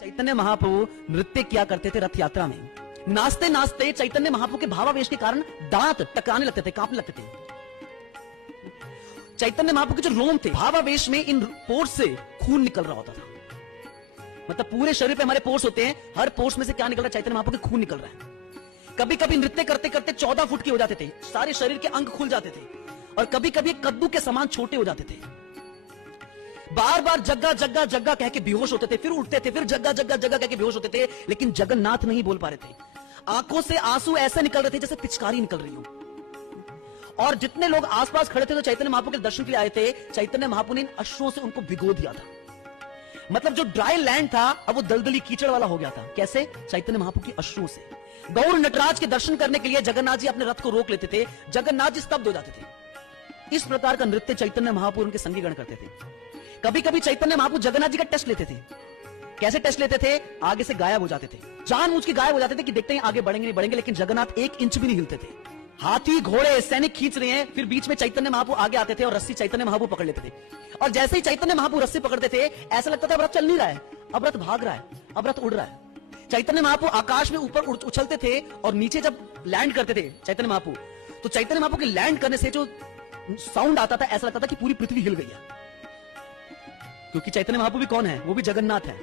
चैतन्य महाप्रभु नृत्य किया करते थे रथ यात्रा में। नाचते नाचते चैतन्य महाप्रभु के भावावेश के कारण दांत टकराने लगते थे, कांपने लगते थे। चैतन्य महाप्रभु के जो रोम थे, भावावेश में इन पोर्स से खून निकल रहा होता था। मतलब पूरे शरीर पे हमारे पोर्स होते हैं, हर पोर्स में से क्या निकल रहा है? चैतन्य महाप्रभु के खून निकल रहा है। कभी कभी नृत्य करते करते 14 फुट के हो जाते थे, सारे शरीर के अंग खुल जाते थे, और कभी कभी कद्दू के समान छोटे हो जाते थे। बार बार जग्गा जग्गा जग्गा कह के बेहोश होते थे, फिर उठते थे, फिर जग्गा जग्गा जग्गा कह के बेहोश होते थे, लेकिन जगन्नाथ नहीं बोल पा रहे थे। आंखों से आंसू ऐसे निकल रहे थे जैसे पिचकारी निकल रही हो। और जितने लोग आसपास खड़े थे तो चैतन्य महाप्रभु के दर्शन के लिए आए थे, चैतन्य महाप्रभु ने अश्रुओं से उनको भिगो दिया था। मतलब जो ड्राई लैंड था अब वो दलदली कीचड़ वाला हो गया था। कैसे? चैतन्य महाप्रभु के अश्रुओं से। गौर नटराज के दर्शन करने के लिए जगन्नाथ जी अपने रथ को रोक लेते थे, जगन्नाथ जी स्तब्ध हो जाते थे। इस प्रकार का नृत्य चैतन्य महाप्रभु उनके संगीगण करते थे। कभी कभी चैतन्य महाप्रभु जगन्नाथ जी का टेस्ट लेते थे। कैसे टेस्ट लेते थे? आगे से गायब हो जाते थे, जानबूझ के गायब हो जाते थे कि देखते हैं आगे बढ़ेंगे नहीं बढ़ेंगे, लेकिन जगन्नाथ 1 इंच भी नहीं हिलते थे। हाथी घोड़े सैनिक खींच रहे हैं, फिर बीच में चैतन्य महाप्रभु आगे आते थे और रस्सी चैतन्य महाप्रभु पकड़ लेते थे। और जैसे ही चैतन्य महाप्रभु रस्सी पकड़ते थे, ऐसा लगता था अब रथ चल नहीं रहा है, अब रथ भाग रहा है, अब रथ उड़ रहा है। चैतन्य महाप्रभु आकाश में ऊपर उछलते थे, और नीचे जब लैंड करते थे चैतन्य महाप्रभु, तो चैतन्य महाप्रभु के लैंड करने से जो साउंड आता था, ऐसा लगता था कि पूरी पृथ्वी हिल गई है। क्योंकि चैतन्य महाप्रभु भी कौन है? वो भी जगन्नाथ है।